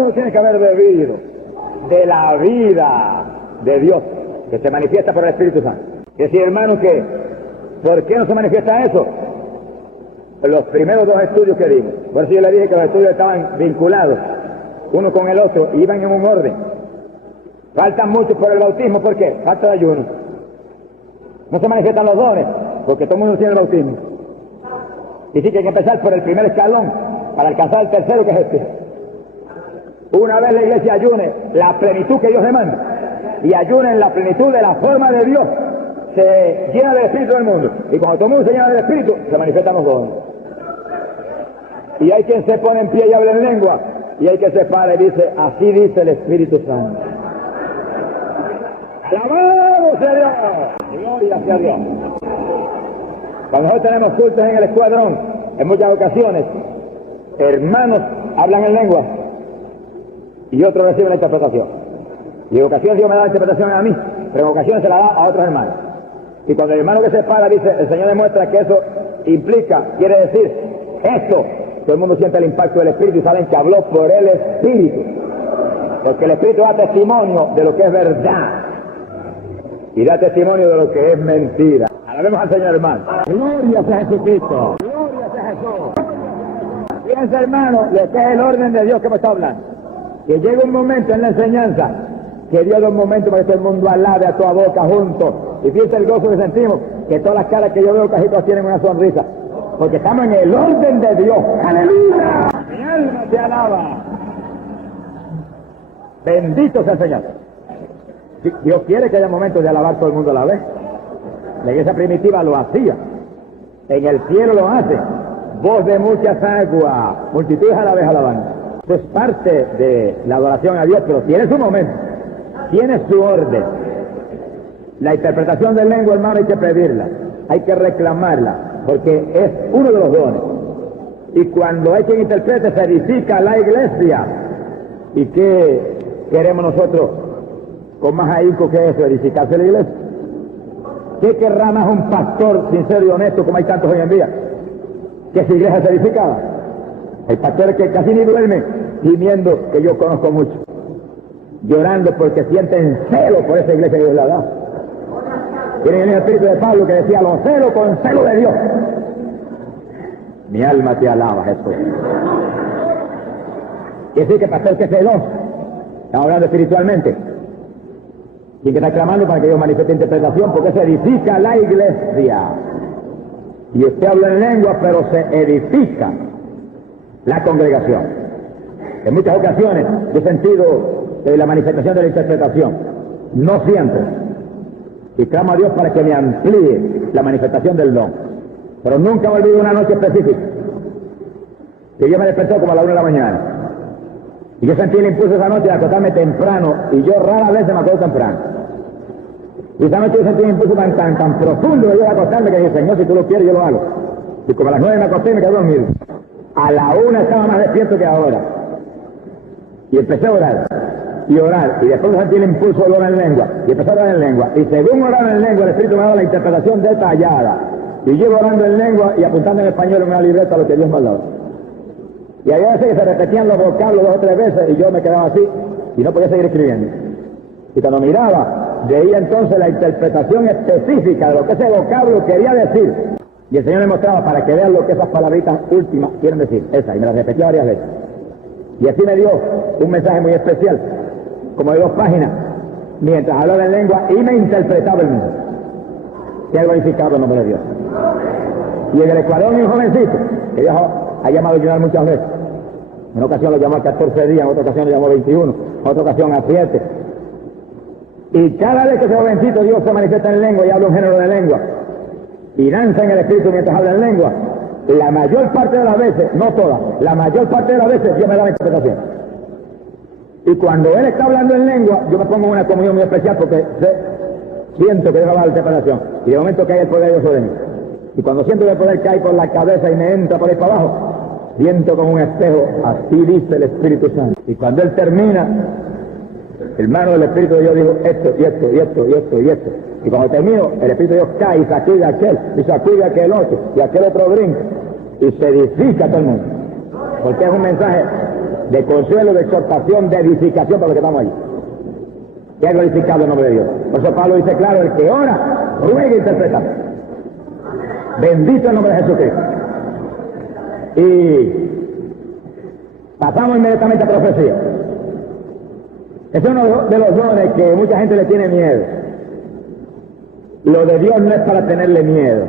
mundo tiene que haber bebido de la vida de Dios, que se manifiesta por el Espíritu Santo. Y decir, hermano, que ¿por qué no se manifiesta eso? Los primeros dos estudios que dimos. Por eso yo le dije que los estudios estaban vinculados uno con el otro, iban en un orden. Faltan muchos por el bautismo, ¿por qué? Falta de ayuno. No se manifiestan los dones, porque todo el mundo tiene el bautismo. Y sí que hay que empezar por el primer escalón, para alcanzar el tercero, que es este. Una vez la iglesia ayune la plenitud que Dios demanda, y ayune en la plenitud de la forma de Dios, se llena del Espíritu del mundo. Y cuando todo el mundo se llena del Espíritu, se manifiestan los dones. Y hay quien se pone en pie y habla en lengua, y hay que se para y dice, así dice el Espíritu Santo. ¡Alabado sea Dios! ¡Gloria sea Dios! Cuando nosotros tenemos cultos en el escuadrón, en muchas ocasiones, hermanos hablan en lengua y otros reciben la interpretación. Y en ocasiones Dios me da la interpretación a mí, pero en ocasiones se la da a otros hermanos. Y cuando el hermano que se para dice, el Señor demuestra que eso implica, quiere decir esto, todo el mundo siente el impacto del Espíritu y saben que habló por el Espíritu. Porque el Espíritu da testimonio de lo que es verdad y da testimonio de lo que es mentira. Alabemos al Señor, hermano. Gloria sea Jesucristo. Gloria sea Jesús. Fíjense, hermano, lo que es el orden de Dios que me está hablando. Que llega un momento en la enseñanza que Dios da un momento para que todo el mundo alabe a toda boca juntos. Y fíjense el gozo que sentimos, que todas las caras que yo veo casi todas tienen una sonrisa. Porque estamos en el orden de Dios. ¡Aleluya! Mi alma te alaba. Bendito sea el Señor. Dios quiere que haya momentos de alabar todo el mundo a la vez. La iglesia primitiva lo hacía. En el cielo lo hace. Voz de muchas aguas, multitudes a la vez alabando. Esto es parte de la adoración a Dios, pero tiene su momento. Tiene su orden. La interpretación del lengua, hermano, hay que pedirla. Hay que reclamarla, porque es uno de los dones. Y cuando hay quien interprete, se edifica la iglesia. ¿Y qué queremos nosotros con más ahínco que eso, edificarse la iglesia? ¿Qué querrá más un pastor sincero y honesto, como hay tantos hoy en día, que su iglesia se edificaba? Hay pastores que casi ni duermen, gimiendo, que yo conozco mucho, llorando porque sienten celo por esa iglesia que Dios la da. Tienen el espíritu de Pablo que decía, lo celo con celo de Dios. Mi alma te alaba, Jesús. Quiere decir que el pastor que es celoso, estamos hablando espiritualmente, y que está clamando para que Dios manifieste interpretación, porque se edifica la iglesia. Y usted habla en lengua, pero se edifica la congregación. En muchas ocasiones yo he sentido la manifestación de la interpretación, no siempre, y clamo a Dios para que me amplíe la manifestación del don. Pero nunca me olvido una noche específica, que yo me despertó como a la 1 de la mañana, y yo sentí el impulso esa noche de acostarme temprano, y yo rara vez me acuerdo temprano. Y esa noche yo sentí un impulso tan profundo de yo de acostarme que dije, Señor, si tú lo quieres, yo lo hago. Y como a las 9 me acosté y me quedé dormido. A la 1 estaba más despierto que ahora. Y empecé a orar, y después sentí el impulso de orar en lengua, y empecé a orar en lengua. Y según orar en lengua, el Espíritu me ha dado la interpretación detallada. Y llevo orando en lengua y apuntando en español en una libreta lo que Dios me ha dado. Y había veces que se repetían los vocablos 2 o 3 veces, y yo me quedaba así, y no podía seguir escribiendo. Y cuando miraba, veía entonces la interpretación específica de lo que ese vocablo quería decir. Y el Señor me mostraba para que vean lo que esas palabritas últimas quieren decir. Esa, y me las repetía varias veces. Y así me dio un mensaje muy especial, como de 2 páginas, mientras hablaba en lengua y me interpretaba el mundo. Sea glorificado el nombre de Dios. Y en el escuadrón hay un jovencito, que Dios ha llamado a ayudar muchas veces. En una ocasión lo llamó a 14 días, en otra ocasión lo llamó a 21, en otra ocasión a 7. Y cada vez que ese jovencito Dios se manifiesta en lengua y habla un género de lengua, y danza en el espíritu mientras habla en lengua, la mayor parte de las veces, no todas, la mayor parte de las veces Dios me da la interpretación. Y cuando él está hablando en lengua, yo me pongo en una comunión muy especial porque siento que Dios va a dar la interpretación. Y de momento cae el poder de Dios sobre mí. Y cuando siento que el poder cae por la cabeza y me entra por ahí para abajo, siento como un espejo, así dice el Espíritu Santo. Y cuando él termina, hermano del Espíritu de Dios dijo esto, y esto, y esto, y esto, y esto. Y cuando termino, el Espíritu de Dios cae y sacude a aquel, y sacude a aquel otro, y aquel otro brinca, y se edifica todo el mundo. Porque es un mensaje de consuelo, de exhortación, de edificación para los que estamos allí. Que ha glorificado el nombre de Dios. Por eso Pablo dice claro, el que ora, ruega e interpreta. Bendito el nombre de Jesucristo. Y pasamos inmediatamente a profecía. Es uno de los dones que mucha gente le tiene miedo. Lo de Dios no es para tenerle miedo.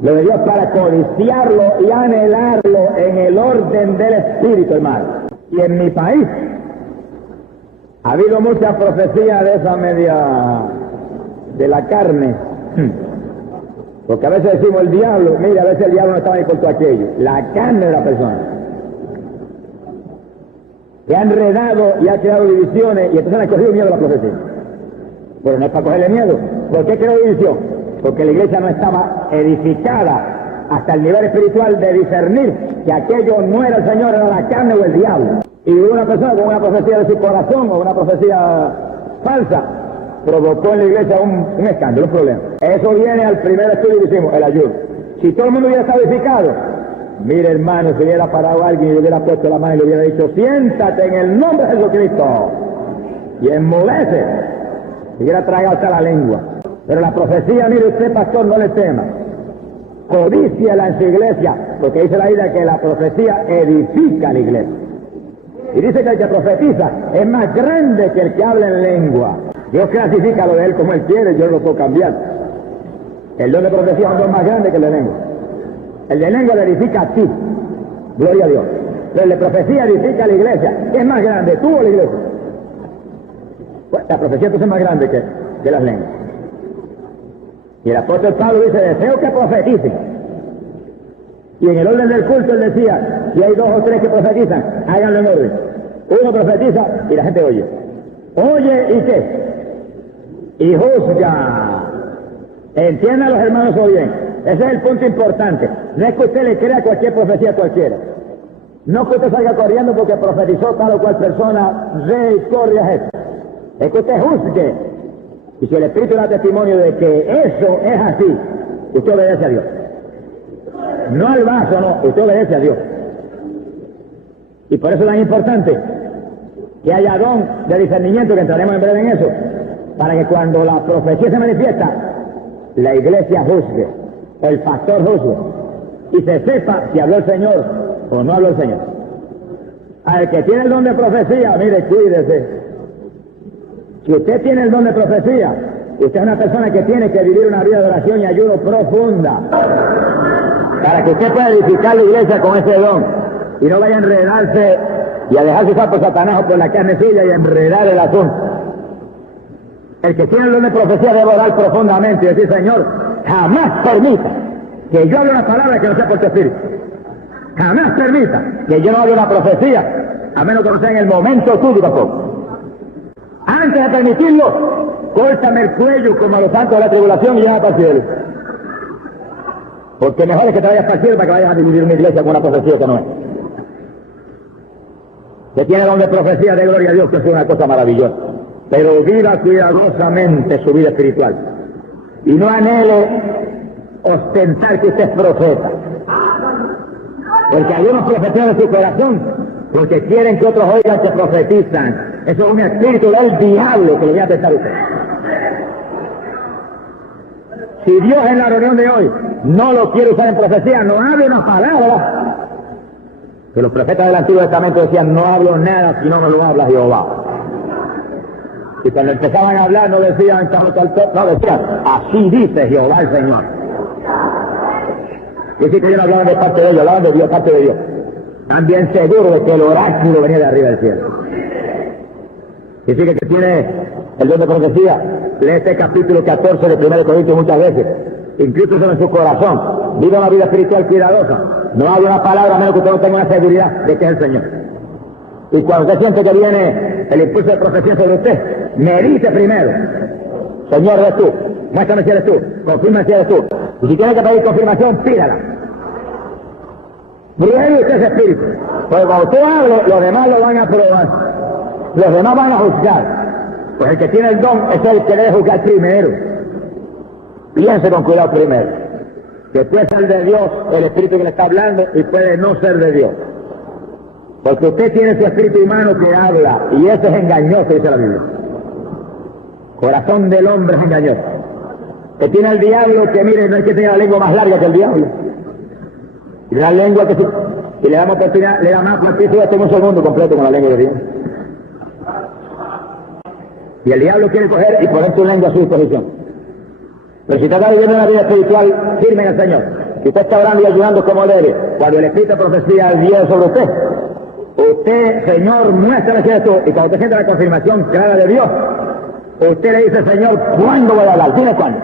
Lo de Dios es para codiciarlo y anhelarlo en el orden del Espíritu, hermano. Y en mi país ha habido mucha profecía de esa media de la carne. Porque a veces decimos el diablo, mira, a veces el diablo no estaba ahí por todo aquello. La carne de la persona. Que ha enredado y ha creado divisiones y entonces le ha cogido miedo a la profecía. Pero no es para cogerle miedo. ¿Por qué creó división? Porque la iglesia no estaba edificada hasta el nivel espiritual de discernir que aquello no era el Señor, era la carne o el diablo. Y una persona con una profecía de su corazón o una profecía falsa provocó en la iglesia un escándalo, un problema. Eso viene al primer estudio que hicimos, el ayuno. Si todo el mundo hubiera estado edificado, mire hermano, si hubiera parado alguien y le hubiera puesto la mano y le hubiera dicho, siéntate en el nombre de Jesucristo, y enmudece, si hubiera tragado hasta la lengua. Pero la profecía, mire usted, pastor, no le tema. Codíciala en su iglesia, porque dice la Biblia que la profecía edifica la iglesia. Y dice que el que profetiza es más grande que el que habla en lengua. Dios clasifica lo de él como él quiere, yo no lo puedo cambiar. El don de profecía es un don más grande que el de lengua. El de lengua le edifica a ti, gloria a Dios. Pero el de profecía edifica a la iglesia. ¿Es más grande tú o la iglesia? Pues la profecía entonces es más grande que las lenguas. Y el apóstol Pablo dice, deseo que profeticen. Y en el orden del culto él decía, si hay 2 o 3 que profetizan, háganlo en orden. Uno profetiza y la gente oye. Oye, ¿y qué? Y juzga. Entiendan los hermanos o bien. Ese es el punto importante. No es que usted le crea cualquier profecía a cualquiera. No que usted salga corriendo porque profetizó tal o cual persona, ve y corre a esto. Es que usted juzgue. Y si el Espíritu da testimonio de que eso es así, usted obedece a Dios. No al vaso, no, usted obedece a Dios. Y por eso es tan importante que haya don de discernimiento, que entraremos en breve en eso, para que cuando la profecía se manifiesta, la iglesia juzgue, el pastor juzgue, y se sepa si habló el Señor o no habló el Señor. Al que tiene el don de profecía, mire, cuídese. Si usted tiene el don de profecía, usted es una persona que tiene que vivir una vida de oración y ayuno profunda, para que usted pueda edificar la iglesia con ese don, y no vaya a enredarse y a dejarse usar por Satanás o por la carne suya y a enredar el asunto. El que tiene el don de profecía debe orar profundamente y decir, Señor, jamás permita que yo hable una palabra que no sea por tu espíritu. Jamás permita que yo no hable una profecía, a menos que no sea en el momento tuyo tampoco. Antes de permitirlo, córtame el cuello como a los santos de la tribulación y llévame para el cielo. Porque mejor es que te vayas para el cielo para que vayas a dividir una iglesia con una profecía que no es. Que tiene don de profecía, de gloria a Dios, que es una cosa maravillosa. Pero viva cuidadosamente su vida espiritual. Y no anhele ostentar que usted es profeta. Porque algunos profetan en su corazón porque quieren que otros oigan que profetizan. Eso es un espíritu del diablo que lo voy a testar a usted. Si Dios en la reunión de hoy no lo quiere usar en profecía, no hable una palabra. Que los profetas del Antiguo Testamento decían, no hablo nada si no me lo habla Jehová. Y cuando empezaban a hablar no decían, no decían, así dice Jehová el Señor. Y sí que ellos no hablaban de parte de ellos, hablaban de Dios, parte de Dios. También seguro de que el oráculo venía de arriba del cielo. Y sí que tiene el don de profecía, lee este capítulo 14 de 1 Corintios muchas veces, incluso en su corazón, vive una vida espiritual cuidadosa, no habla una palabra a menos que usted no tenga una seguridad de que es el Señor. Y cuando usted siente que viene el impulso de profecía sobre usted, medite primero, Señor, eres tú, muéstrame si eres tú, confirma si eres tú, y si tiene que pedir confirmación, pídala. Pruebe usted ese espíritu, porque cuando usted hable, los demás lo van a probar, los demás van a juzgar. Pues el que tiene el don es el que debe juzgar primero. Piense con cuidado primero. Que puede ser de Dios el espíritu que le está hablando y puede no ser de Dios. Porque usted tiene su espíritu humano que habla, y ese es engañoso, dice la Biblia. Corazón del hombre es engañoso. Que tiene el diablo que, mire, no es que tenga la lengua más larga que el diablo. Y la lengua que si le damos oportunidad, le da más partido hasta un segundo completo con la lengua de Dios. Y el diablo quiere coger y poner tu lengua a su disposición. Pero si usted está viviendo una vida espiritual firme en el Señor, si usted está orando y ayudando como debe, cuando el Espíritu de profecía viene sobre usted, usted, Señor, muéstrame que esto, y cuando usted siente la confirmación clara de Dios, usted le dice, Señor, ¿cuándo voy a hablar? Dime cuándo.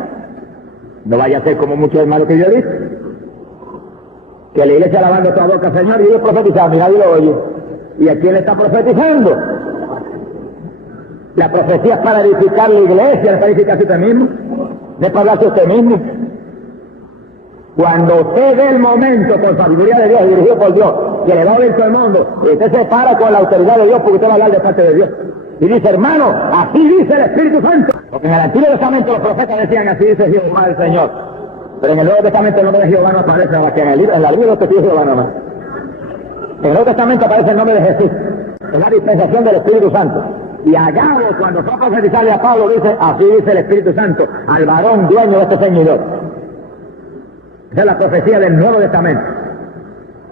No vaya a ser como muchos hermanos que yo he visto, que la iglesia lavando toda boca, Señor, y ellos profetizando, y nadie lo oye. ¿Y a quién le está profetizando? La profecía es para edificar la iglesia, es para edificarse usted mismo, no es para hablarse usted mismo. Cuando usted ve el momento con sabiduría de Dios y dirigido por Dios, que le va a oír todo el mundo, y usted se para con la autoridad de Dios porque usted va a hablar de parte de Dios. Y dice, hermano, así dice el Espíritu Santo. Porque en el Antiguo Testamento los profetas decían, así dice Jehová el Señor. Pero en el Nuevo Testamento el nombre de Jehová no aparece, más que en la Biblia lo que dice Jehová nomás. En el Nuevo Testamento aparece el nombre de Jesús. Es la dispensación del Espíritu Santo. Y Agabo, cuando fue a profetizarle a Pablo, dice, así dice el Espíritu Santo, al varón dueño de este ceñidor. Esa es la profecía del Nuevo Testamento.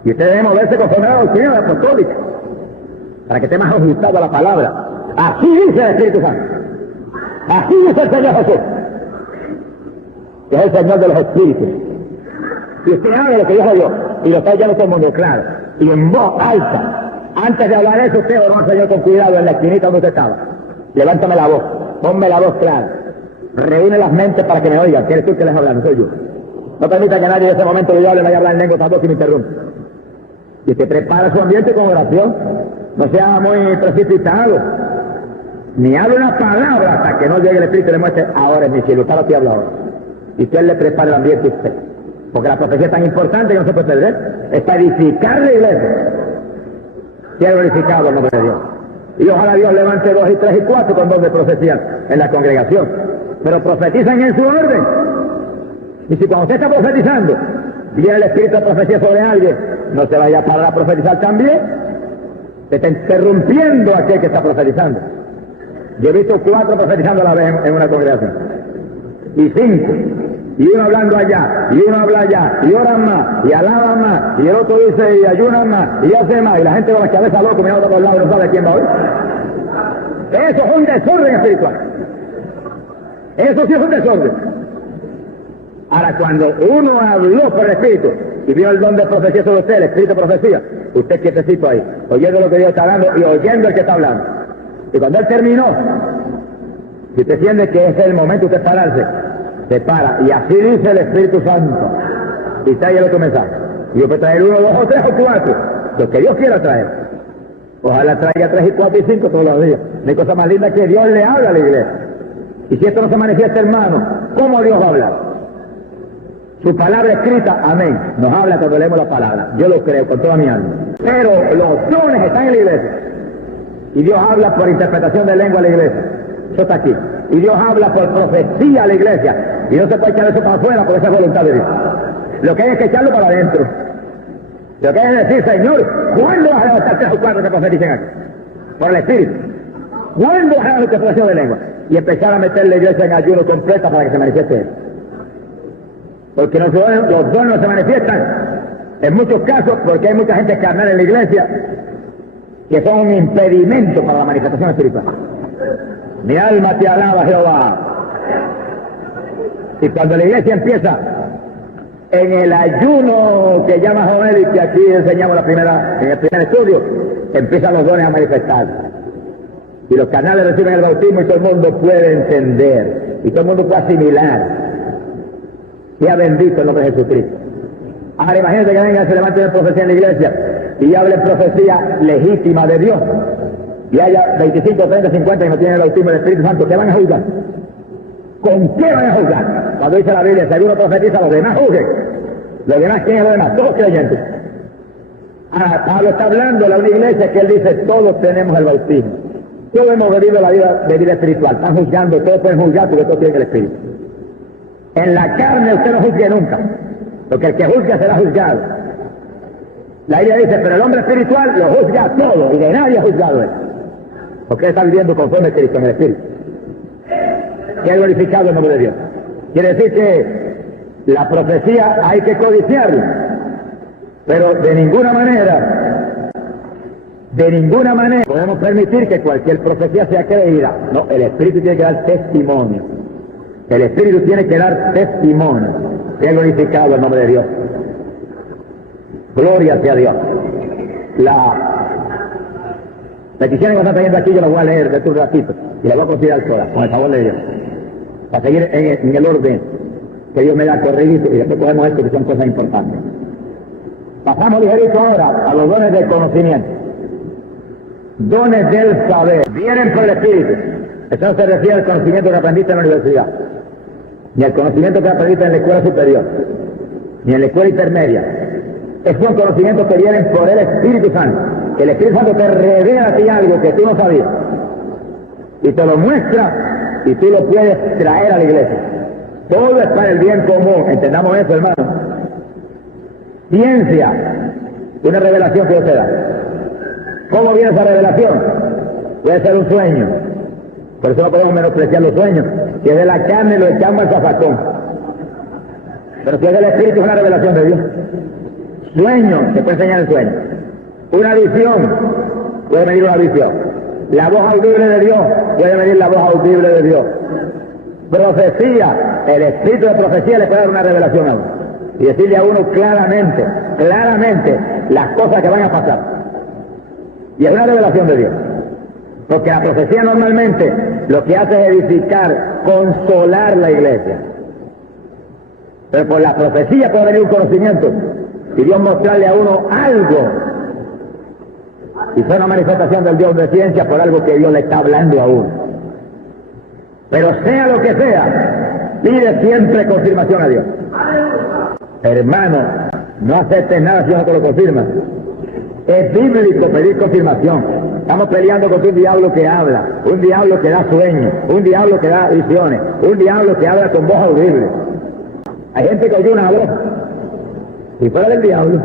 Y usted debe moverse conforme a la doctrina apostólica, para que esté más ajustado a la palabra. Así dice el Espíritu Santo. Así dice el Señor Jesús, que es el Señor de los Espíritus. Y usted habla lo que Dios le dio, y lo está oyendo todo el mundo claro, y en voz alta. Antes de hablar eso, usted oró al Señor con cuidado en la esquinita donde usted estaba. Levántame la voz, ponme la voz clara. Reúne las mentes para que me oigan. ¿Quién eres tú que les habla? No soy yo. No permita que nadie en ese momento yo le vaya a hablar en lengua tampoco y me interrumpa. Y usted prepara su ambiente con oración. No sea muy precipitado. Ni hable una palabra hasta que no llegue el Espíritu y le muestre, ahora es mi cielo, usted lo que habla ahora. Y usted le prepara el ambiente a usted. Porque la profecía es tan importante que no se puede perder. Es para edificar la iglesia. Quiero glorificado el nombre de Dios. Y ojalá Dios levante 2 y 3 y 4 con 2 de profecías en la congregación. Pero profetizan en su orden. Y si cuando usted está profetizando, viene el espíritu de profecía sobre alguien, no se vaya a parar a profetizar también. Se está interrumpiendo a aquel que está profetizando. Yo he visto 4 profetizando a la vez en una congregación. Y 5. Y uno hablando allá, y uno habla allá, y oran más, y alaban más, y el otro dice, y ayunan más, y hace más, y la gente con la cabeza loca mirando a todos lados y no sabe quién va a oír. Eso es un desorden espiritual. Eso sí es un desorden. Ahora, cuando uno habló por el Espíritu, y vio el don de profecía sobre usted, el Espíritu de profecía, usted quietecito ahí, oyendo lo que Dios está hablando, y oyendo el que está hablando. Y cuando él terminó, si usted siente que ese es el momento de usted pararse, se para, y así dice el Espíritu Santo, y trae el otro mensaje. Y yo puedo traer 1, 2 o 3 o 4, lo que Dios quiera traer. Ojalá traiga 3 y 4 y 5 todos los días. No hay cosa más linda que Dios le habla a la iglesia. Y si esto no se manifiesta, hermano, ¿cómo Dios va a hablar? Su palabra escrita, amén, nos habla cuando leemos la palabra. Yo lo creo con toda mi alma. Pero los dones están en la iglesia. Y Dios habla por interpretación de lengua a la iglesia. Eso está aquí. Y Dios habla por profecía a la iglesia. Y no se puede echar eso para afuera porque esa es voluntad de Dios. Lo que hay es que echarlo para adentro. Lo que hay es decir, Señor, ¿cuándo vas a levantar 3 o 4 que profeticen aquí? Por el Espíritu. ¿Cuándo vas a dar interpretación de lengua? Y empezar a meter la iglesia en ayuno completa para que se manifieste eso. Porque los dones no se manifiestan en muchos casos porque hay mucha gente carnal en la iglesia que son un impedimento para la manifestación espiritual. Mi alma te alaba, Jehová. Y cuando la iglesia empieza en el ayuno que llama Joel y que aquí enseñamos en el primer estudio, empiezan los dones a manifestar. Y los carnales reciben el bautismo y todo el mundo puede entender. Y todo el mundo puede asimilar. Sea bendito el nombre de Jesucristo. Ahora imagínate que vengan, se levanten en profecía en la iglesia y hablen profecía legítima de Dios. Y haya 25, 30, 50 y no tienen el bautismo del Espíritu Santo. ¿Qué van a juzgar? ¿Con qué van a juzgar? Cuando dice la Biblia, si alguno profetiza, los demás juzguen. Los demás, ¿quién es los demás? Todos creyentes. Pablo está hablando de una iglesia que él dice, todos tenemos el bautismo. Todos hemos vivido la vida de vida espiritual. Están juzgando, todos pueden juzgar porque todos tienen el Espíritu. En la carne usted no juzgue nunca, porque el que juzga será juzgado. La Biblia dice, pero el hombre espiritual lo juzga todo, y de nadie ha juzgado él. Porque él está viviendo conforme a Cristo en el Espíritu. Que ha glorificado el nombre de Dios. Quiere decir que la profecía hay que codiciarla, pero de ninguna manera podemos permitir que cualquier profecía sea creída. No, el Espíritu tiene que dar testimonio. El Espíritu tiene que dar testimonio. Que ha glorificado el nombre de Dios. Gloria sea a Dios. Las peticiones que están trayendo aquí yo las voy a leer de tu ratito y las voy a considerar todas, con el favor de Dios, para seguir en el orden que Dios me da corrido y después cogemos esto que son cosas importantes. Pasamos ligerito ahora a los dones del conocimiento. Dones del saber. Vienen por el Espíritu. Eso no se refiere al conocimiento que aprendiste en la universidad, ni al conocimiento que aprendiste en la escuela superior, ni en la escuela intermedia. Es un conocimiento que vienen por el Espíritu Santo. Que el Espíritu Santo te revela a ti algo que tú no sabías. Y te lo muestra y tú lo puedes traer a la iglesia. Todo es para el bien común. Entendamos eso, hermano. Ciencia. Una revelación que Dios te da. ¿Cómo viene esa revelación? Puede ser un sueño. Por eso no podemos menospreciar los sueños. Si es de la carne lo echamos al zafacón. Pero si es del Espíritu es una revelación de Dios. Sueño, se puede enseñar el sueño. Una visión, puede venir una visión. La voz audible de Dios, puede venir la voz audible de Dios. Profecía, el espíritu de profecía le puede dar una revelación a uno. Y decirle a uno claramente, las cosas que van a pasar. Y es una revelación de Dios. Porque la profecía normalmente lo que hace es edificar, consolar la iglesia. Pero por la profecía puede venir un conocimiento. Y Dios mostrarle a uno algo. Y fue una manifestación del Dios de ciencia por algo que Dios le está hablando a uno. Pero sea lo que sea, pide siempre confirmación a Dios. Hermano, no aceptes nada si Dios no te lo confirma. Es bíblico pedir confirmación. Estamos peleando contra un diablo que habla, un diablo que da sueños, un diablo que da visiones, un diablo que habla con voz audible. Hay gente que oye una voz y fuera del diablo.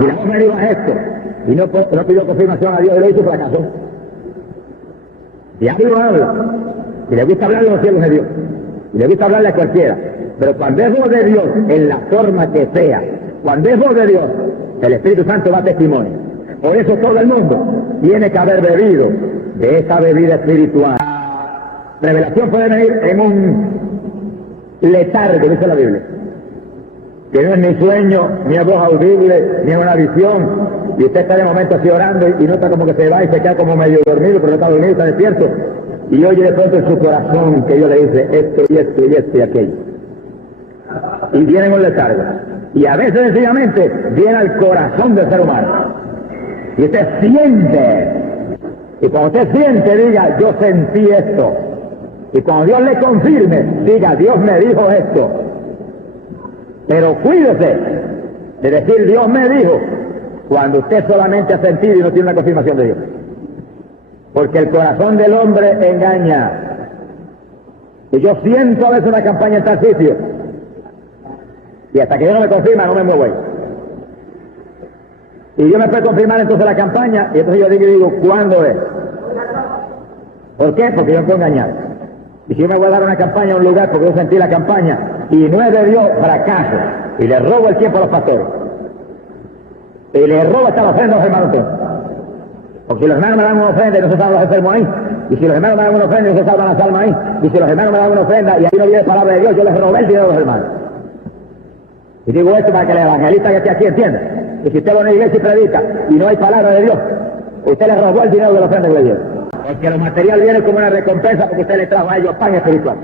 Y la voz me dijo esto. Y no pidió confirmación a Dios y lo hizo, fracasó. Diablo habla. Y le gusta hablarle a los cielos de Dios. Y le gusta hablarle a cualquiera. Pero cuando es voz de Dios, en la forma que sea, cuando es voz de Dios, el Espíritu Santo da testimonio. Por eso todo el mundo tiene que haber bebido de esa bebida espiritual. La revelación puede venir en un letargo, dice la Biblia. Que no es ni sueño, ni es voz audible, ni es una visión. Y usted está de momento así orando y nota como que se va y se queda como medio dormido, pero no está dormido, está despierto. Y oye de pronto en su corazón que Dios le dice esto y esto y esto y aquello. Y viene un letargo. Y a veces sencillamente viene al corazón del ser humano. Y usted siente. Y cuando usted siente, diga, yo sentí esto. Y cuando Dios le confirme, diga, Dios me dijo esto. Pero cuídese de decir, Dios me dijo, cuando usted solamente ha sentido y no tiene una confirmación de Dios. Porque el corazón del hombre engaña. Y yo siento a veces una campaña en tal sitio. Y hasta que yo no me confirma, no me muevo ahí. Y yo me puedo confirmar entonces la campaña, y entonces yo digo, ¿cuándo es? ¿Por qué? Porque yo me puedo engañar. Y si yo me voy a dar una campaña a un lugar porque yo sentí la campaña, y no es de Dios, fracaso. Y le robo el tiempo a los pastores. Y le robo hasta la ofrenda a los hermanos. Porque si los hermanos me dan una ofrenda y no se salvan los enfermos ahí, y si los hermanos me dan una ofrenda y no se salvan las almas ahí, y si los hermanos me dan una ofrenda y ahí no viene palabra de Dios, yo les robé el dinero a los hermanos. Y digo esto para que el evangelista que esté aquí entienda. Y si usted va a una iglesia y predica y no hay palabra de Dios, usted le robó el dinero de la ofrenda que le dio. Porque lo material viene como una recompensa porque usted le trajo a ellos pan espiritual.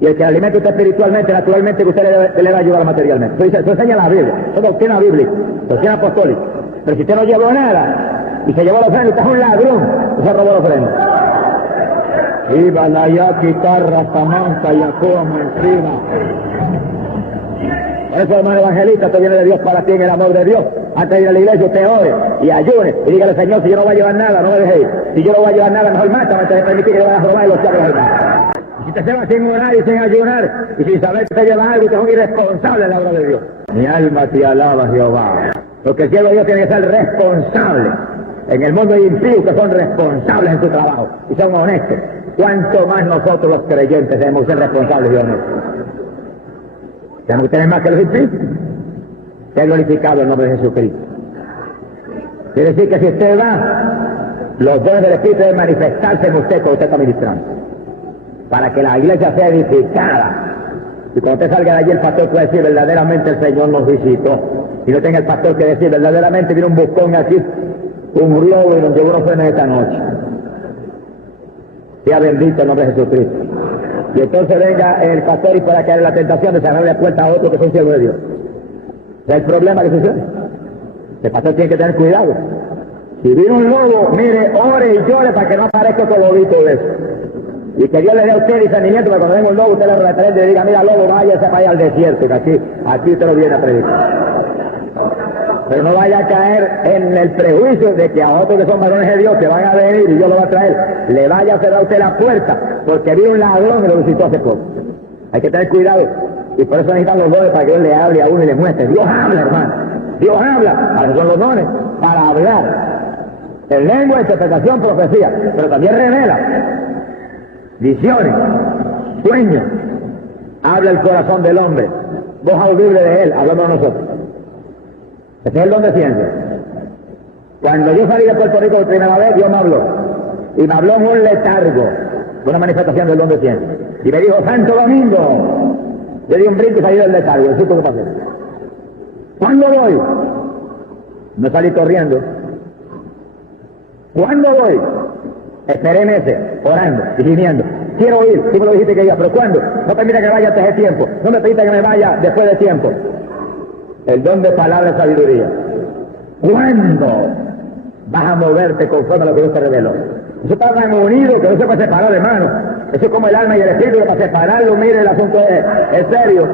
Y el que alimenta usted espiritualmente, naturalmente que usted le va a ayudar materialmente. Eso enseña la Biblia, eso es doctrina bíblica, doctrina apostólica. Pero si usted no llevó nada y se llevó la ofrenda, usted es un ladrón, usted robó la ofrenda. Iba la ya guitarra, Samantha, Yacoa, encima. Por eso, hermano evangelista, esto viene de Dios para ti en el amor de Dios. Antes de ir a la iglesia, usted ore y ayune y dígale, Señor, si yo no voy a llevar nada, no me deje ir. Si yo no voy a llevar nada, mejor mátame antes de permitir que yo vaya a robar y los chavos hermanos. Si usted se va sin orar y sin ayunar y sin saber que usted lleva algo, usted es un irresponsable en la obra de Dios. Mi alma te alaba, Jehová. Porque el siervo de Dios tiene que ser responsable. En el mundo hay impíos que son responsables en su trabajo y son honestos. ¿Cuánto más nosotros los creyentes debemos ser responsables y honestos? Tenemos que tener más que los impíos. Sea glorificado el nombre de Jesucristo. Quiere decir que si usted va, los dones del Espíritu deben manifestarse en usted cuando usted está ministrando, para que la iglesia sea edificada. Y cuando usted salga de allí, el pastor puede decir, verdaderamente el Señor nos visitó. Y no tenga el pastor que decir, verdaderamente vino un buscón aquí, un globo, y nos llevó unos frenos esta noche. Sea bendito el nombre de Jesucristo. Y entonces venga el pastor y pueda caer en la tentación de cerrarle la puerta a otro que son siervos de Dios. ¿Es el problema que sucede? El pastor tiene que tener cuidado. Si viene un lobo, mire, ore y llore para que no aparezca otro lobito de eso. Y que Dios le dé a usted discernimiento para cuando venga un lobo, usted le reprende y le diga, mira, lobo, váyase para allá al desierto, que aquí usted lo viene a predicar. Pero no vaya a caer en el prejuicio de que a otros que son varones de Dios que van a venir y Dios lo va a traer, le vaya a cerrar a usted la puerta, porque vino un ladrón y lo visitó hace poco. Hay que tener cuidado. Y por eso necesitan los dones para que Dios le hable a uno y le muestre. Dios habla, hermano. Dios habla. Para eso son los dones, para hablar. En lengua, interpretación, profecía. Pero también revela visiones, sueños. Habla el corazón del hombre. Voz audible de él, hablando a nosotros. Ese es el don de ciencia. Cuando yo salí de Puerto Rico por primera vez, Dios me habló. Y me habló en un letargo, una manifestación del don de ciencia. Y me dijo, Santo Domingo. Yo di un brinco y salí del letargo, el susto que pasé. ¿Cuándo voy? No salí corriendo. ¿Cuándo voy? Esperé meses, orando y gimiendo. Quiero ir, tú me lo dijiste que iba, pero ¿cuándo? No permita que vaya antes de tiempo. No me permita que me vaya después de tiempo. El don de palabra y sabiduría. ¿Cuándo vas a moverte conforme a lo que Dios te reveló? Eso está tan unido que no se puede separar, hermano. Eso es como el alma y el espíritu, que para separarlo, mire, el asunto es serio.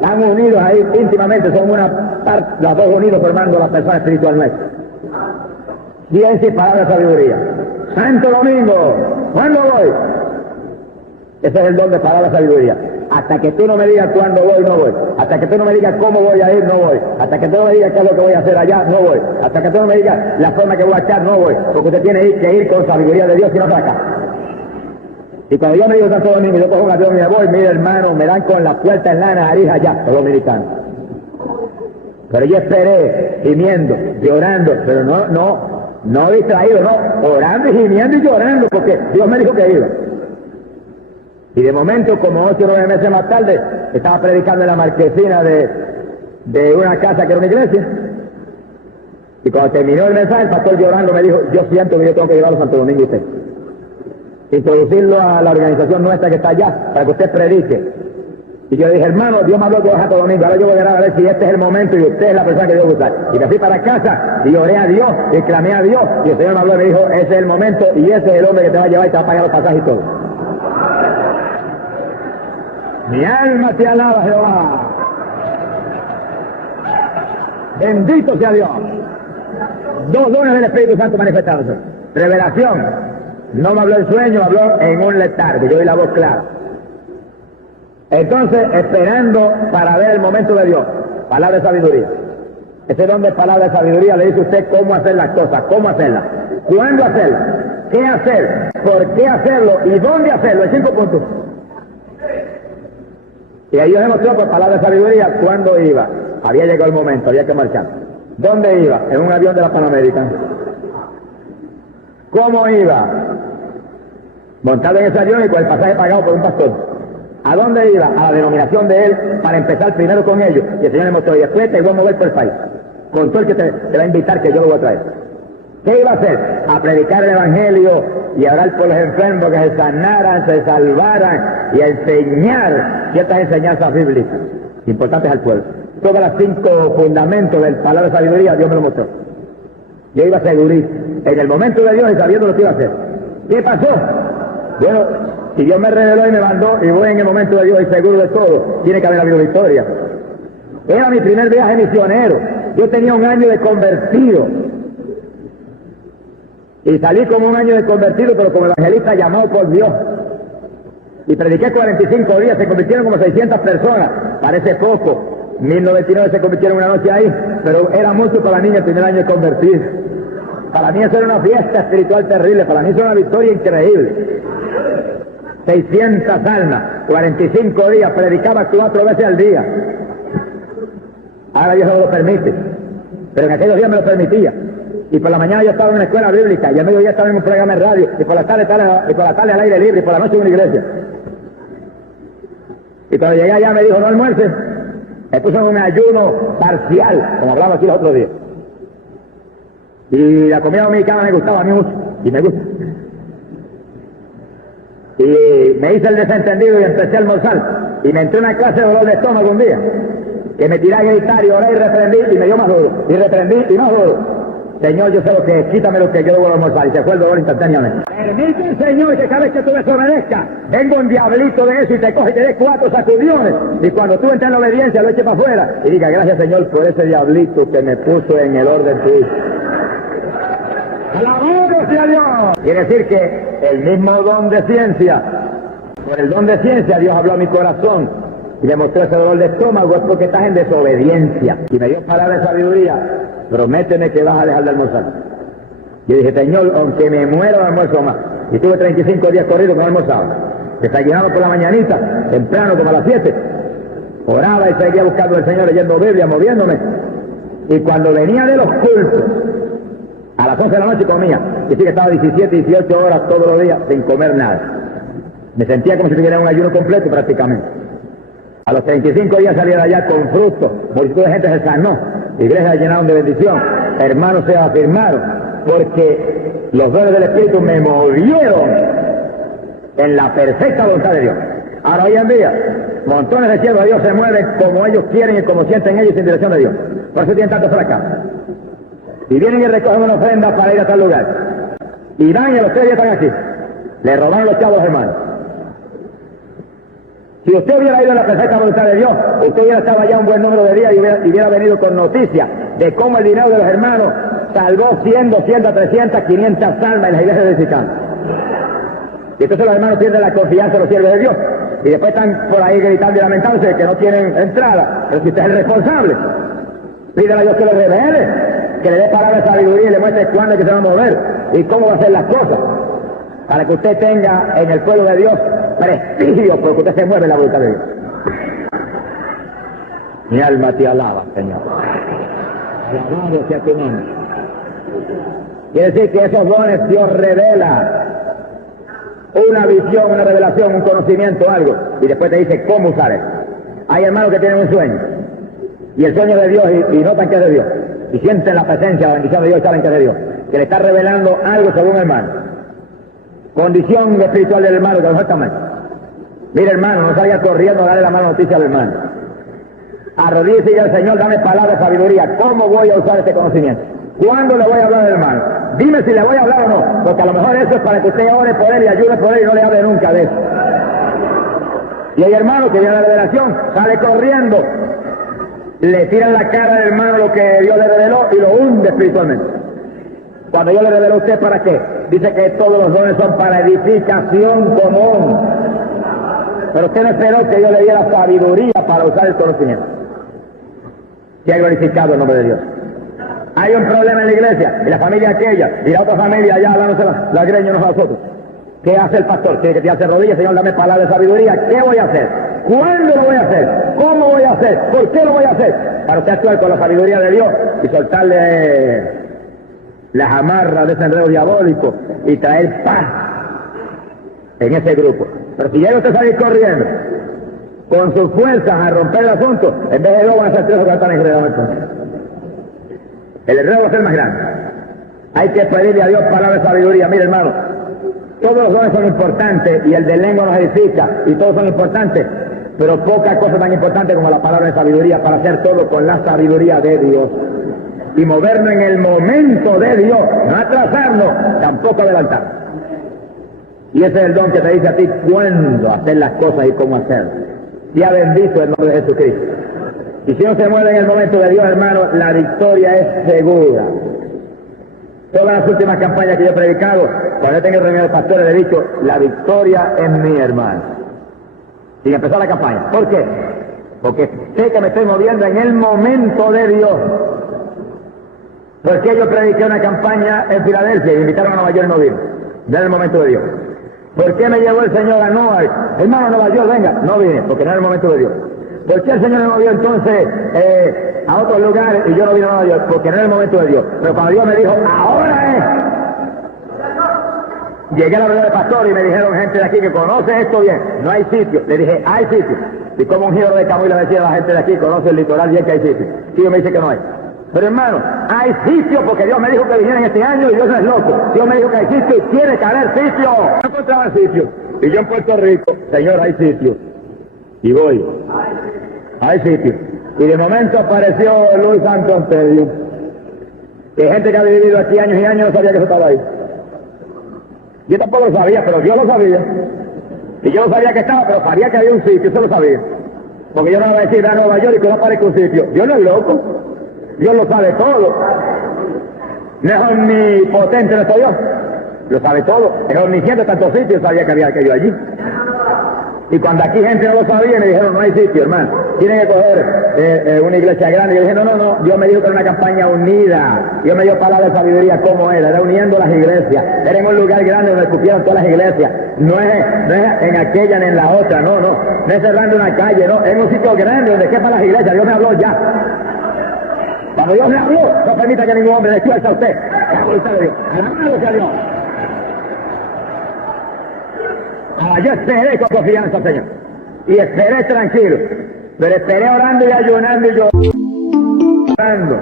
Están unidos ahí íntimamente, son una parte, los dos unidos formando la persona espiritual nuestra. Ciencia y palabra y sabiduría. Santo Domingo, ¿cuándo voy? Ese es el don de palabra y sabiduría. Hasta que tú no me digas cuándo voy, no voy. Hasta que tú no me digas cómo voy a ir, no voy. Hasta que tú no me digas qué es lo que voy a hacer allá, no voy. Hasta que tú no me digas la forma que voy a echar, no voy. Porque usted tiene que ir con sabiduría de Dios y no saca. Y cuando yo me digo Santo Domingo, yo cojo un avión y me voy, mire hermano, me dan con la puerta en la nariz allá, los dominicanos. Pero yo esperé, gimiendo, llorando, pero no distraído, no, orando y gimiendo y llorando, porque Dios me dijo que iba. Y de momento, como 8 o 9 meses más tarde, estaba predicando en la marquesina de una casa que era una iglesia. Y cuando terminó el mensaje, el pastor llorando me dijo, yo siento que yo tengo que llevarlo a Santo Domingo y usted. Introducirlo a la organización nuestra que está allá, para que usted predique. Y yo le dije, hermano, Dios me habló que voy a Santo Domingo, ahora yo voy a ver si este es el momento y usted es la persona que Dios va a usar. Y me fui para casa y oré a Dios y clamé a Dios. Y el Señor me habló y me dijo, ese es el momento y ese es el hombre que te va a llevar y te va a pagar los pasajes y todo. Mi alma te alaba, Jehová. Bendito sea Dios. Dos dones del Espíritu Santo manifestados. Revelación. No me habló en sueño, me habló en un letargo. Yo oí la voz clara. Entonces, esperando para ver el momento de Dios. Palabra de sabiduría. Ese don de palabra de sabiduría le dice a usted cómo hacer las cosas, cómo hacerlas, cuándo hacerlas, qué hacer, por qué hacerlo y dónde hacerlo. En 5 puntos. Y ahí yo demostró por palabra de sabiduría cuándo iba. Había llegado el momento, había que marchar. ¿Dónde iba? En un avión de la Panamérica. ¿Cómo iba? Montado en ese avión y con el pasaje pagado por un pastor. ¿A dónde iba? A la denominación de él para empezar primero con ellos. Y el Señor le mostró, y después te voy a mover por el país. Con todo el que te va a invitar, que yo lo voy a traer. ¿Qué iba a hacer? A predicar el Evangelio y a orar por los enfermos, que se sanaran, se salvaran y a enseñar ciertas enseñanzas bíblicas importantes al pueblo. Todos los 5 fundamentos del palabra de sabiduría, Dios me lo mostró. Yo iba a segurir en el momento de Dios y sabiendo lo que iba a hacer. ¿Qué pasó? Bueno, si Dios me reveló y me mandó y voy en el momento de Dios y seguro de todo, tiene que haber habido victoria. Era mi primer viaje misionero. Yo tenía 1 año de convertido. Y salí como 1 año de convertido, pero como evangelista llamado por Dios. Y prediqué 45 días, se convirtieron como 600 personas. Parece poco, 1099 se convirtieron una noche ahí, pero era mucho para la niña el primer año de convertir. Para mí eso era una fiesta espiritual terrible, para mí eso era una victoria increíble. 600 almas, 45 días, predicaba 4 veces al día. Ahora Dios no lo permite, pero en aquellos días me lo permitía. Y por la mañana yo estaba en una escuela bíblica, y al mediodía estaba en un programa de radio, y por la tarde al aire libre, y por la noche en una iglesia. Y cuando llegué allá me dijo, no almuerces. Me puso en un ayuno parcial, como hablaba aquí los otros días. Y la comida dominicana me gustaba a mí mucho, y me gusta. Y me hice el desentendido y empecé a almorzar. Y me entré una clase de dolor de estómago un día, que me tiré a gritar y oré y reprendí, y me dio más duro. Y reprendí y más duro. Señor, yo sé lo que es, quítame lo que yo debo almorzar. Y se fue el dolor instantáneamente. Permite, Señor, que cada vez que tú desobedezcas, venga un diablito de eso y te coge y te dé 4 sacudiones. Y cuando tú entres en la obediencia, lo eches para afuera. Y diga, gracias, Señor, por ese diablito que me puso en el orden tuyo. ¡Alabado sea Dios! Quiere decir que el mismo don de ciencia, por el don de ciencia, Dios habló a mi corazón y le mostró ese dolor de estómago, es porque estás en desobediencia. Y me dio palabra de sabiduría, prométeme que vas a dejar de almorzar. Yo dije, Señor, aunque me muera no almuerzo más. Y tuve 35 días corridos que no almorzaba. Desayunaba por la mañanita, temprano como a las 7. Oraba y seguía buscando al Señor, leyendo Biblia, moviéndome. Y cuando venía de los cultos, a las 11 de la noche comía. Y sí que estaba 17, 18 horas todos los días sin comer nada. Me sentía como si tuviera un ayuno completo prácticamente. A los 35 días salí de allá con fruto. Multitud de gente se sanó. Iglesias se llenaron de bendición. Hermanos se afirmaron. Porque los dones del Espíritu me movieron en la perfecta voluntad de Dios. Ahora hoy en día, montones de siervos de Dios se mueven como ellos quieren y como sienten ellos sin dirección de Dios. Por eso tienen tantos fracasos. Y vienen y recogen una ofrenda para ir a tal lugar. Y van y los 3 días están aquí. Le robaron los chavos, hermanos. Si usted hubiera ido en la perfecta voluntad de Dios, usted hubiera estado allá un buen número de días y hubiera venido con noticias de cómo el dinero de los hermanos salvó 100, 200, 300, 500 almas en las iglesias de Chicano. Y entonces los hermanos pierden la confianza de los siervos de Dios. Y después están por ahí gritando y lamentándose de que no tienen entrada. Pero si usted es el responsable, pídele a Dios que le revele, que le dé palabra de sabiduría y le muestre cuándo es que se va a mover y cómo va a hacer las cosas, para que usted tenga en el pueblo de Dios prestigio, porque usted se mueve en la voluntad de Dios. Mi alma te alaba, Señor. Alabado sea tu nombre. Quiere decir que esos dones Dios revela una visión, una revelación, un conocimiento, algo, y después te dice cómo usar eso. Hay hermanos que tienen un sueño, y el sueño de Dios, y notan que es de Dios, y sienten la presencia, la bendición de Dios, y saben que es de Dios, que le está revelando algo sobre un hermano. Condición espiritual del hermano, que exactamente. Mira, hermano, no salga corriendo a darle la mala noticia al hermano. Arrodíllese y al Señor, dame palabra de sabiduría. ¿Cómo voy a usar este conocimiento? ¿Cuándo le voy a hablar al hermano? Dime si le voy a hablar o no, porque a lo mejor eso es para que usted ore por él y ayude por él y no le hable nunca de eso. Y hay hermano que viene a la revelación, sale corriendo, le tira en la cara al hermano lo que Dios le reveló y lo hunde espiritualmente. Cuando Dios le reveló a usted, ¿para qué? Dice que todos los dones son para edificación común. Pero usted no esperó que Dios le diera sabiduría para usar el conocimiento. Y ha glorificado el nombre de Dios. Hay un problema en la iglesia, y la familia aquella, y la otra familia allá hablándose la greña unos a los otros. ¿Qué hace el pastor? Tiene que tirarse rodillas, Señor, dame palabra de sabiduría. ¿Qué voy a hacer? ¿Cuándo lo voy a hacer? ¿Cómo voy a hacer? ¿Por qué lo voy a hacer? Para usted actuar con la sabiduría de Dios y soltarle las amarras de ese enredo diabólico y traer paz en ese grupo. Pero si llega usted a salir corriendo con sus fuerzas a romper el asunto, en vez de 2 van a ser 3 o 4 están enredados entonces. El enredo va a ser más grande. Hay que pedirle a Dios palabra de sabiduría. Mire, hermano, todos los dones son importantes y el de lengua nos edifica y todos son importantes, pero poca cosa tan importante como la palabra de sabiduría para hacer todo con la sabiduría de Dios y movernos en el momento de Dios, no atrasarnos, tampoco adelantarnos. Y ese es el don que te dice a ti cuándo hacer las cosas y cómo hacerlas. Sea bendito el nombre de Jesucristo. Y si no se mueve en el momento de Dios, hermano, la victoria es segura. Todas las últimas campañas que yo he predicado, cuando yo tengo reunión de pastores, le he dicho, la victoria es mía, hermano. Sin empezar la campaña. ¿Por qué? porque sé que me estoy moviendo en el momento de Dios. Porque yo prediqué una campaña en Filadelfia y me invitaron a Nueva York y no vine. Ya en el momento de Dios. ¿Por qué me llevó el Señor a Nueva York? Hermano, Nueva York, venga. No vine, porque no era el momento de Dios. ¿Por qué el Señor me movió entonces a otros lugares y yo no vine a Nueva York? Porque no era el momento de Dios. Pero cuando Dios me dijo, ahora es. Llegué a la reunión de pastor y me dijeron gente de aquí que conoce esto bien. No hay sitio. Le dije, hay sitio. Y como un giro de Camuy le decía a la gente de aquí, conoce el litoral bien que hay sitio. Y Dios me dice que no hay. Pero hermano, hay sitio porque Dios me dijo que viniera en este año y Dios no es loco. Dios me dijo que hay sitio y tiene que haber sitio. No encontraba sitio. Y yo en Puerto Rico, Señor, hay sitio. Y voy. Hay sitio. Y de momento apareció Luis Santo Antonio. Que gente que ha vivido aquí años y años no sabía que eso estaba ahí. Yo tampoco lo sabía, pero Dios lo sabía. Y yo no sabía que estaba, pero sabía que había un sitio, eso lo sabía. Porque yo no voy a decir a Nueva York y que no aparezca un sitio. Dios no es loco. Dios lo sabe todo. No es omnipotente nuestro Dios. Lo sabe todo. Es omnisciente tantos sitios, sabía que había aquello allí. Y cuando aquí gente no lo sabía, me dijeron, no hay sitio, hermano. Tienen que coger una iglesia grande. Y yo dije, no. Dios me dijo que era una campaña unida. Dios me dio palabra de sabiduría como era uniendo las iglesias. Era en un lugar grande donde escupieron todas las iglesias. No es en aquella ni en la otra, no. No es cerrando una calle, no. Es en un sitio grande donde quepan las iglesias. Dios me habló ya. Cuando Dios me habló, no permita que ningún hombre destruya a usted. La voluntad de Dios. Alabado sea Dios. Ahora yo esperé con confianza, Señor. Y esperé tranquilo. Pero esperé orando y ayunando y llorando.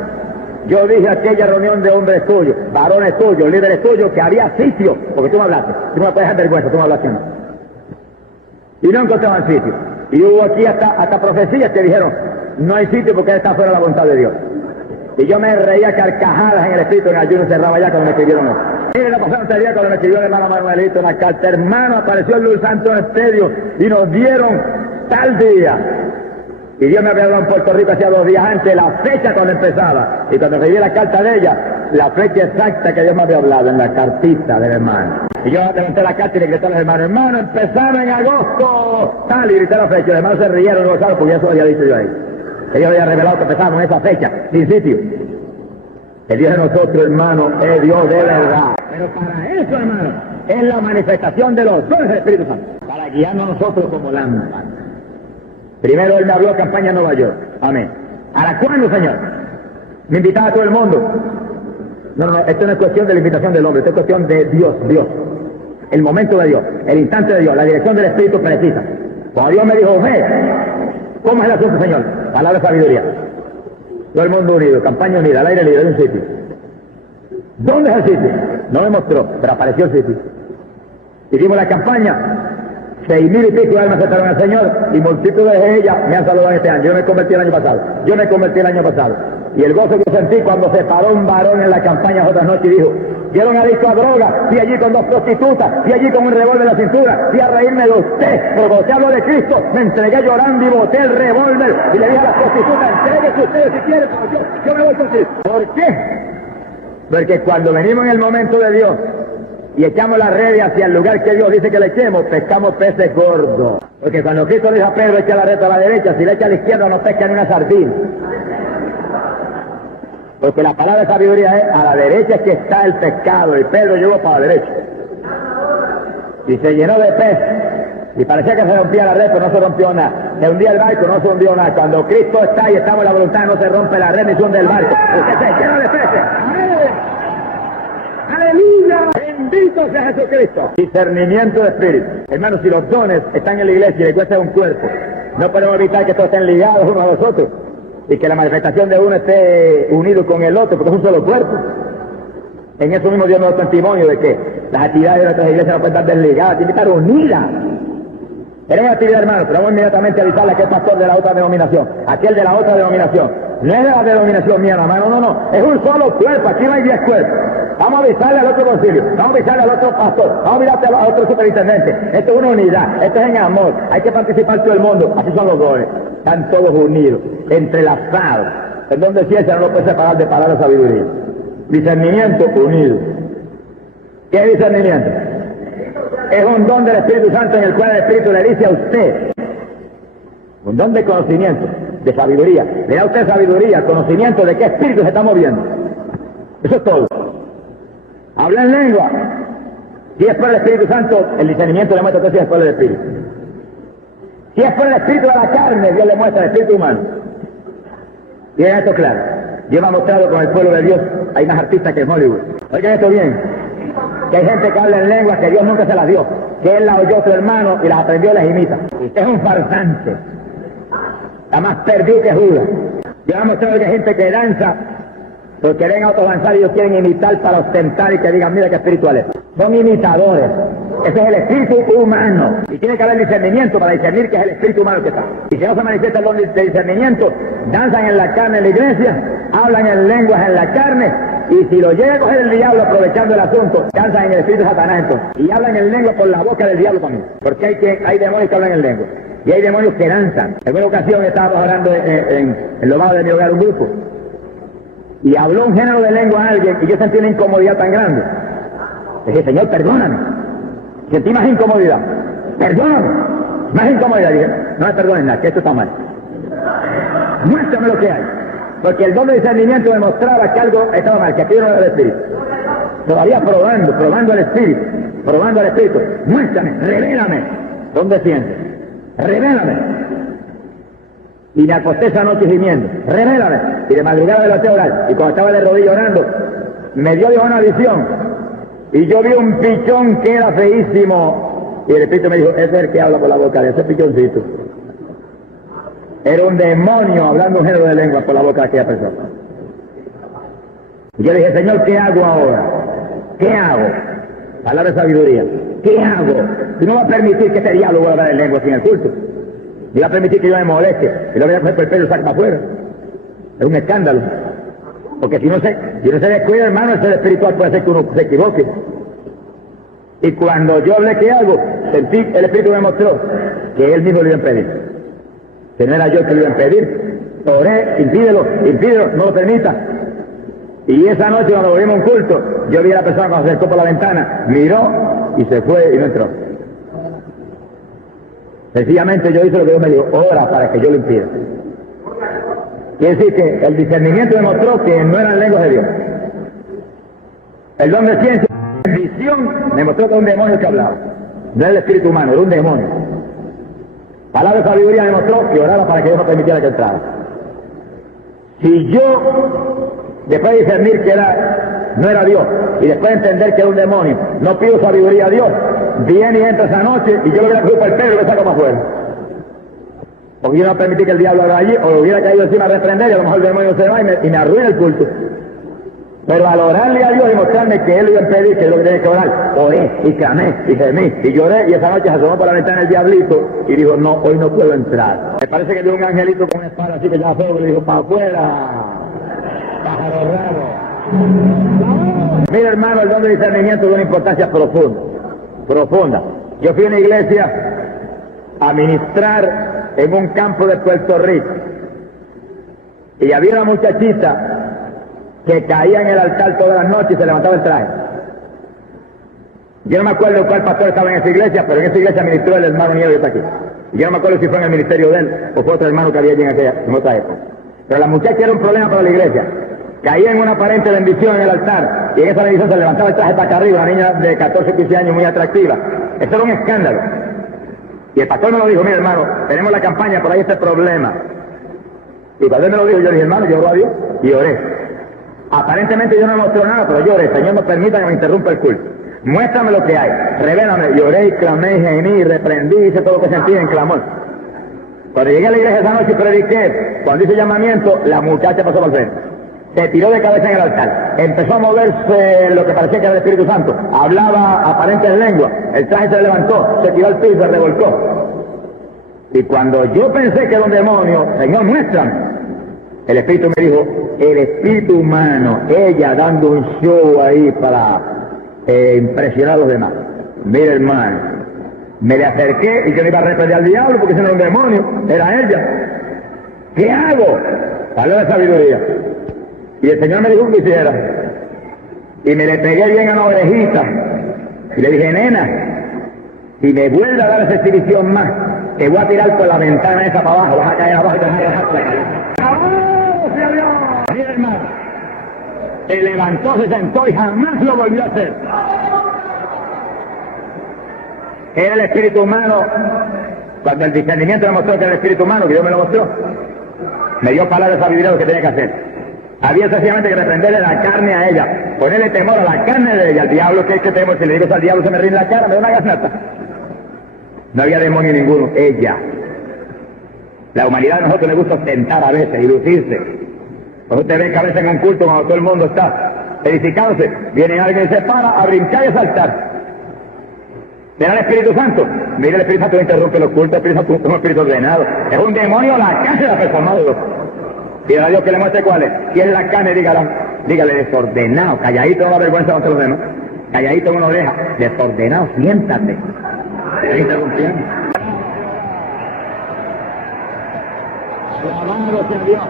Yo dije a aquella reunión de hombres tuyos, varones tuyos, líderes tuyos, que había sitio. Porque tú me hablaste. Tú no me puedes dar vergüenza, tú me hablaste. Y no encontraban sitio. Y hubo aquí hasta profecías que dijeron, no hay sitio porque está fuera de la voluntad de Dios. Y yo me reía carcajadas en el espíritu, en ayuno cerraba ya cuando me escribieron eso. Mire, la pasada este día cuando me escribió el hermano Manuelito una carta, hermano, apareció el Luz Santo Estedio y nos dieron tal día. Y Dios me había hablado en Puerto Rico hacía 2 días antes, la fecha cuando empezaba. Y cuando recibí la carta de ella, la fecha exacta que Dios me había hablado en la cartita del hermano. Y yo levanté la carta y le grité a los hermanos, hermano, empezaba en agosto, tal, y grité la fecha. Los hermanos se rieron, no lo saben, porque eso lo había dicho yo ahí. Ellos habían revelado que empezamos en esa fecha, sin sitio. El Dios de nosotros, hermano, es Dios de verdad. Pero para eso, hermano, es la manifestación de los dones del Espíritu Santo. Para guiarnos a nosotros como lámparas. Primero Él me habló campaña en Nueva York. Amén. ¿Para cuándo, Señor? Me invitaba a todo el mundo. No, esto no es cuestión de la invitación del hombre, esto es cuestión de Dios. El momento de Dios, el instante de Dios, la dirección del Espíritu precisa. Cuando Dios me dijo, ve, ¿cómo es el asunto, Señor? Palabra de sabiduría. Todo el mundo unido, campaña unida, al aire libre, en un sitio. ¿Dónde es el sitio? No me mostró, pero apareció el sitio. Hicimos la campaña, 6,000 y pico de almas aceptaron al Señor y multitudes de ellas me han saludado este año. Yo me convertí el año pasado. Y el gozo que sentí cuando se paró un varón en la campaña otras noches y dijo, yo era un adicto a droga, fui allí con 2 prostitutas, fui allí con un revólver en la cintura, fui a reírme de usted, pero cuando te hablo de Cristo, me entregué llorando y boté el revólver y le dije a las prostitutas, entréguese ustedes si quieren, pero yo me voy con Cristo. ¿Por qué? Porque cuando venimos en el momento de Dios y echamos la red hacia el lugar que Dios dice que le echemos, pescamos peces gordos. Porque cuando Cristo le dijo a Pedro, echa la red a la derecha, si le echa a la izquierda no pesca ni una sardina. Porque la palabra de sabiduría es, a la derecha es que está el pescado, y Pedro llegó para la derecha. Y se llenó de pez, y parecía que se rompía la red, pero no se rompió nada. Se hundía el barco, no se hundió nada. Cuando Cristo está y estamos en la voluntad, no se rompe la red ni se hunde el barco. Usted se llenó de peces. ¡Aleluya! Bendito sea Jesucristo. Discernimiento de espíritu. Hermanos, si los dones están en la iglesia y la iglesia es un cuerpo, no podemos evitar que todos estén ligados unos a los otros. Y que la manifestación de uno esté unido con el otro, porque es un solo cuerpo. En eso mismo Dios nos da testimonio de que las actividades de nuestras iglesias no pueden estar desligadas, tienen que estar unidas. Tenemos actividad, hermanos, pero vamos inmediatamente a avisarle a aquel pastor de la otra denominación, aquel de la otra denominación. No es de la denominación mía, hermano, no, es un solo cuerpo, aquí no hay 10 cuerpos. Vamos a avisarle al otro concilio, vamos a avisarle al otro pastor, vamos a avisarle al otro superintendente. Esto es una unidad, esto es en amor, hay que participar todo el mundo, así son los dones. Están todos unidos, entrelazados. En donde ciencia no lo puede separar de palabra de sabiduría. Discernimiento unido. ¿Qué es discernimiento? Es un don del Espíritu Santo en el cual el Espíritu le dice a usted, con don de conocimiento, de sabiduría. Le da a usted sabiduría, conocimiento de qué espíritu se está moviendo. Eso es todo. Habla en lengua. Si es por el Espíritu Santo, el discernimiento le muestra que si es por el Espíritu. Si es por el Espíritu de la carne, Dios le muestra el Espíritu humano. Tienen esto claro. Dios me ha mostrado con el pueblo de Dios, hay más artistas que en Hollywood. Oigan esto bien, que hay gente que habla en lenguas que Dios nunca se las dio, que él las oyó a su hermano y las aprendió y las imita. Usted es un farsante, está más perdido que Judas. Dios me ha mostrado que hay gente que danza porque ven a otros danzar y ellos quieren imitar para ostentar y que digan, mira qué espiritual es. Son imitadores. Ese es el espíritu humano. Y tiene que haber discernimiento para discernir que es el espíritu humano que está. Y si no se manifiesta el don de discernimiento, danzan en la carne en la iglesia, hablan en lenguas en la carne, y si lo llega a coger el diablo aprovechando el asunto, danzan en el espíritu de Satanás entonces. Y hablan en lengua por la boca del diablo también. Porque hay demonios que hablan en lengua. Y hay demonios que danzan. En una ocasión estábamos hablando en lo bajo de mi hogar un grupo. Y habló un género de lengua a alguien y yo sentí una incomodidad tan grande. Dije, Señor, perdóname. Sentí más incomodidad. Perdóname. Más incomodidad. Dije, no me perdones nada, que esto está mal. Muéstrame lo que hay. Porque el don de discernimiento demostraba que algo estaba mal, que aquello no era el Espíritu. Todavía probando el Espíritu. Probando el Espíritu. Muéstrame, revélame. ¿Dónde sientes? Revélame. Y me acosté esa noche gimiendo, revélame. Y de madrugada me levanté a orar. Y cuando estaba de rodillas orando, me dio Dios una visión. Y yo vi un pichón que era feísimo. Y el Espíritu me dijo, ese es el que habla por la boca de ese pichoncito. Era un demonio hablando un género de lengua por la boca de aquella persona. Y yo dije, Señor, ¿qué hago ahora? ¿Qué hago? Palabra de sabiduría. ¿Qué hago? Tú no vas a permitir que este diablo vuelva a hablar en lengua sin el culto. Y va a permitir que yo me moleste, y lo voy a coger por el pelo y lo saque para afuera. Es un escándalo. Porque si no se descuida, hermano, ese espiritual puede ser que uno se equivoque. Y cuando yo hablé que algo, sentí, el Espíritu me mostró que él mismo lo iba a impedir. Que no era yo el que lo iba a impedir. Oré, impídelo, no lo permita. Y esa noche cuando volvimos a un culto, yo vi a la persona cuando se acercó por la ventana, miró y se fue y no entró. Sencillamente yo hice lo que Dios me dijo, ora para que yo lo impida. Quiere decir que el discernimiento demostró que no eran lenguas de Dios. El don de ciencia, en visión, demostró que era un demonio que hablaba. No era el espíritu humano, era un demonio. Palabra de sabiduría demostró que oraba para que Dios no permitiera que entrara. Si yo, después de discernir que no era Dios, y después de entender que era un demonio, no pido sabiduría a Dios, viene y entra esa noche y yo le hubiera cogido el pelo y lo saco para afuera. Porque yo no permití que el diablo haga allí, o lo hubiera caído encima a reprender y a lo mejor el demonio se va y me arruina el culto. Pero al orarle a Dios y mostrarme que él iba a impedir, que es lo que tiene que orar, oré y clamé y gemí y lloré, y esa noche se asomó por la ventana el diablito y dijo, no, hoy no puedo entrar. Me parece que tiene un angelito con una espada así que ya fue y le dijo, para afuera, pájaro raro. Mira, hermano, el don de discernimiento es una importancia profunda. Yo fui a una iglesia a ministrar en un campo de Puerto Rico y había una muchachita que caía en el altar todas las noches y se levantaba el traje. Yo no me acuerdo cuál pastor estaba en esa iglesia, pero en esa iglesia ministró el hermano Nieves que está aquí. Y yo no me acuerdo si fue en el ministerio de él o fue otro hermano que había allí en otra época. Pero la muchacha era un problema para la iglesia. Caía en una aparente bendición en el altar y en esa bendición se levantaba el traje para acá arriba, una niña de 14 o 15 años muy atractiva. Eso era un escándalo. Y el pastor me lo dijo, mira hermano, tenemos la campaña, por ahí este problema. Y cuando él me lo dijo, yo dije, hermano, yo oro a Dios y oré. Aparentemente yo no me mostró nada, pero yo oré, Señor, no permita que me interrumpa el culto. Muéstrame lo que hay, revélame. Y oré y clamé y gemí y reprendí, hice todo lo que sentí en clamor. Cuando llegué a la iglesia esa noche y prediqué, cuando hice llamamiento, la muchacha pasó por el frente. Se tiró de cabeza en el altar, empezó a moverse lo que parecía que era el Espíritu Santo, hablaba aparente en lengua, el traje se levantó, se tiró al piso, se revolcó. Y cuando yo pensé que era un demonio, Señor, muéstrame, el Espíritu me dijo, el espíritu humano, ella dando un show ahí para impresionar a los demás. Mira, hermano, me le acerqué y yo no iba a reprender al diablo porque ese no era un demonio, era ella. ¿Qué hago? Habló de sabiduría. Y el Señor me dijo que hiciera. Y me le pegué bien a la orejita. Y le dije, nena, si me vuelve a dar esa exhibición más, te voy a tirar por la ventana esa para abajo, vas a caer abajo y te vas a dejar por la cabeza. ¡Alabado sea Dios! Mira, hermano, se levantó, se sentó y jamás lo volvió a hacer. Era el espíritu humano. Cuando el discernimiento me mostró que era el espíritu humano, que Dios me lo mostró, me dio palabras de sabiduría lo que tenía que hacer. Había sencillamente que reprenderle la carne a ella, ponerle temor a la carne de ella. Al diablo, ¿qué es que tenemos? Si le digo eso al diablo, se me ríe la cara, me da una garnata. No había demonio ninguno, ella. La humanidad de nosotros le gusta ostentar a veces y lucirse. Cuando usted ve que a veces en un culto, cuando todo el mundo está edificándose, viene alguien y se para a brincar y a saltar. ¿Será el Espíritu Santo? Mira, el Espíritu Santo interrumpe los cultos, el Espíritu Santo es un espíritu ordenado. Es un demonio la carne de la persona de Dios. Y a Dios que le muestre cuál es. Si es la carne, dígale desordenado, calladito, no da vergüenza ante los demás. Calladito en una oreja, desordenado, siéntate. Estoy interrumpiendo. Alabado sea Dios.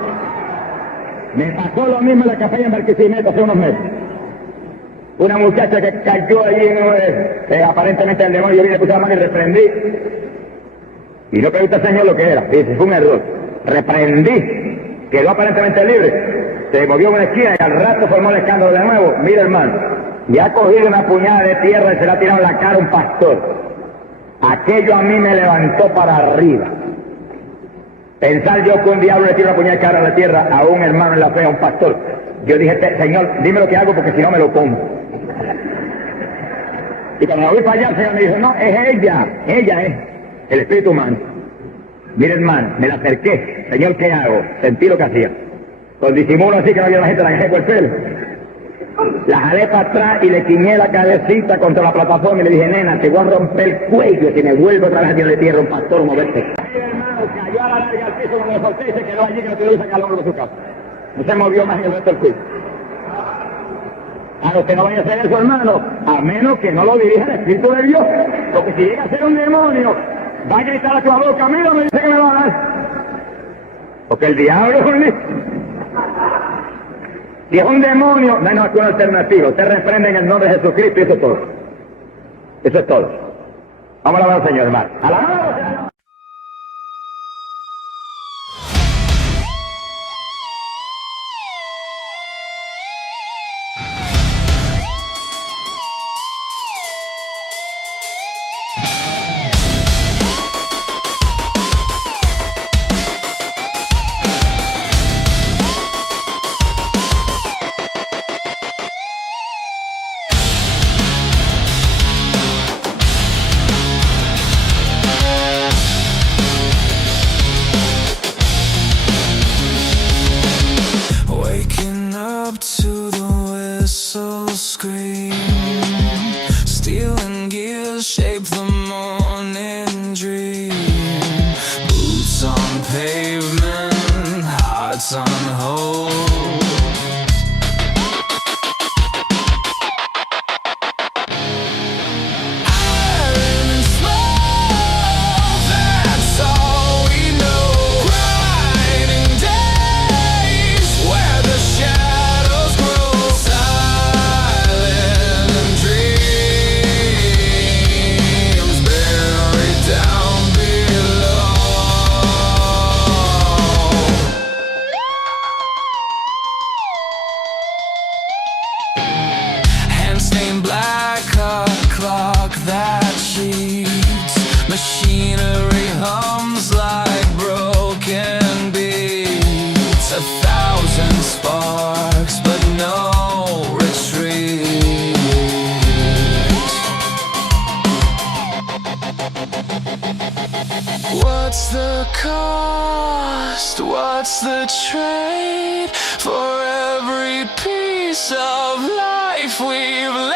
Me pasó lo mismo en la capilla en Barquisimeto hace unos meses. Una muchacha que cayó allí en aparentemente el demonio, yo le puse la mano y reprendí. Y no pregunté al Señor lo que era. Dice, fue un error. Reprendí. Quedó aparentemente libre. Se movió en una esquina y al rato formó el escándalo de nuevo. Mira, hermano, ya ha cogido una puñada de tierra y se la ha tirado en la cara a un pastor. Aquello a mí me levantó para arriba. Pensar yo que un diablo le tira una puñada de cara a la tierra a un hermano en la fe, a un pastor. Yo dije, Señor, dime lo que hago porque si no me lo pongo. Y cuando me voy para allá, el Señor me dijo, no, es ella es el espíritu humano. Mira, hermano, me la acerqué. Señor, ¿qué hago? Sentí lo que hacía. Con disimulo así que no había la gente, la dejé por el pelo. La jalé para atrás y le quiñé la cabecita contra la plataforma y le dije, nena, te voy a romper el cuello si me vuelvo otra vez a tirarle tierra a un pastor, moverte. Mira, hermano, cayó a la larga al piso, no lo solté y se quedó allí que no tuvo que sacar al hombre de su casa. No se movió más en el resto del juicio. A los que no vaya a hacer eso, hermano, a menos que no lo dirija el Espíritu de Dios. Porque si llega a ser un demonio, va a gritar a tu boca, mira, me dice que me lo va a dar. Porque el diablo es un listo. Si es un demonio, no hay ninguna alternativa. Usted reprende en el nombre de Jesucristo y eso es todo. Eso es todo. Vamos a alabar al Señor, hermano. ¡Alabado sea Dios! Shape the morning dream. Boots on pavement, hearts on hold. Iron and smoke, that's all we know. Grinding days where the shadows grow. Silent and dream. Stained black, a clock that cheats. Machinery hums like broken beats. 1,000 sparks, but no retreat. What's the cost? What's the trade for every piece of life we've lived?